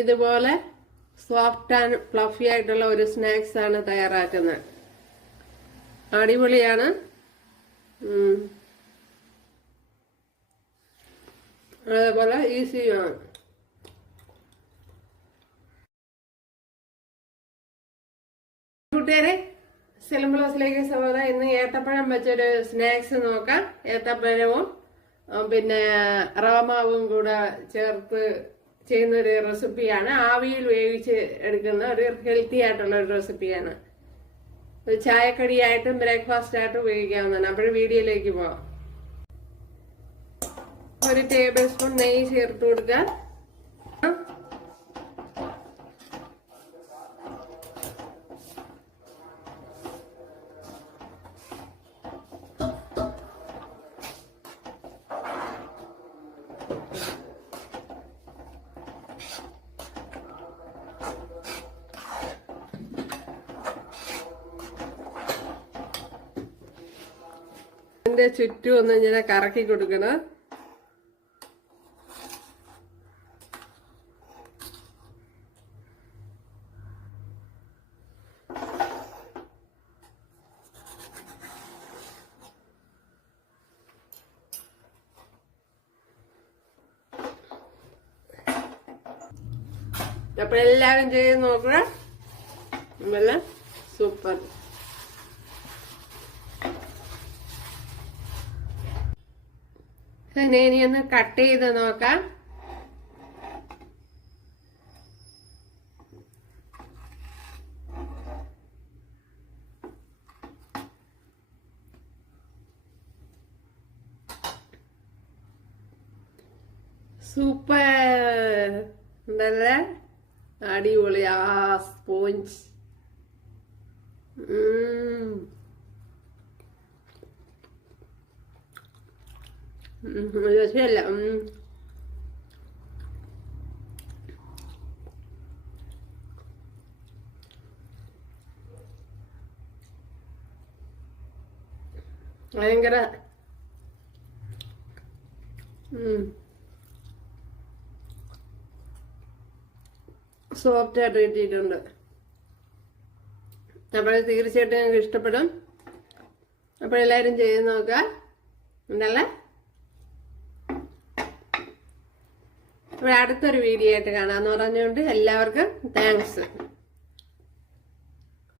ഇതുപോലെ soft and fluffy ആയിട്ടുള്ള ഒരു സ്നാക്സ് ആണ് തയ്യാറാക്കുന്നത്. അടിപൊളിയാണ്. അതേപോലെ ഈസിയാണ്. കൂട്ടുകാരെ, സെലംബ്ലോസിലേക്ക് സ്വാഗതം. ഇന്ന് ഏത്തപ്പഴം വെച്ചൊരു സ്നാക്സ് നോക്കാം. ഏത്തപ്പഴവും പിന്നെ റവമാവും കൂടെ ചേർത്ത് ചെയ്യുന്ന ഒരു റെസിപ്പിയാണ്. ആവിയിൽ വേവിച്ച് എടുക്കുന്ന ഒരു ഹെൽത്തി ആയിട്ടുള്ള ഒരു റെസിപ്പിയാണ്. ചായക്കടിയായിട്ടും ബ്രേക്ക്ഫാസ്റ്റ് ആയിട്ടും ഉപയോഗിക്കാവുന്നതാണ്. അപ്പോൾ വീഡിയോയിലേക്ക് പോവാം. 1 ടേബിൾ സ്പൂൺ നെയ്യ് ചേർത്ത് കൊടുക്കുക. ഇതിന്റെ ചുറ്റും ഒന്ന് ഇങ്ങനെ കറക്കി കൊടുക്കണം. അപ്പൊ എല്ലാവരും ചെയ്ത് നോക്കുക. നല്ല സൂപ്പർ. ഇനി ഒന്ന് കട്ട് ചെയ്ത് നോക്കാം. സൂപ്പർ. നല്ല അടിപൊളി. ആ സ്പോഞ്ച് രസമല്ല. ഭയങ്കര സോഫ്റ്റ് ആയിട്ട് കിട്ടിയിട്ടുണ്ട്. അപ്പോൾ തീർച്ചയായിട്ടും ഞങ്ങൾക്ക് ഇഷ്ടപ്പെടും. അപ്പോൾ എല്ലാവരും ചെയ്ത് നോക്കുക. ഉണ്ടല്ലേ? അപ്പോൾ അടുത്തൊരു വീഡിയോ ആയിട്ട് കാണാമെന്ന് പറഞ്ഞുകൊണ്ട് എല്ലാവർക്കും താങ്ക്സ്.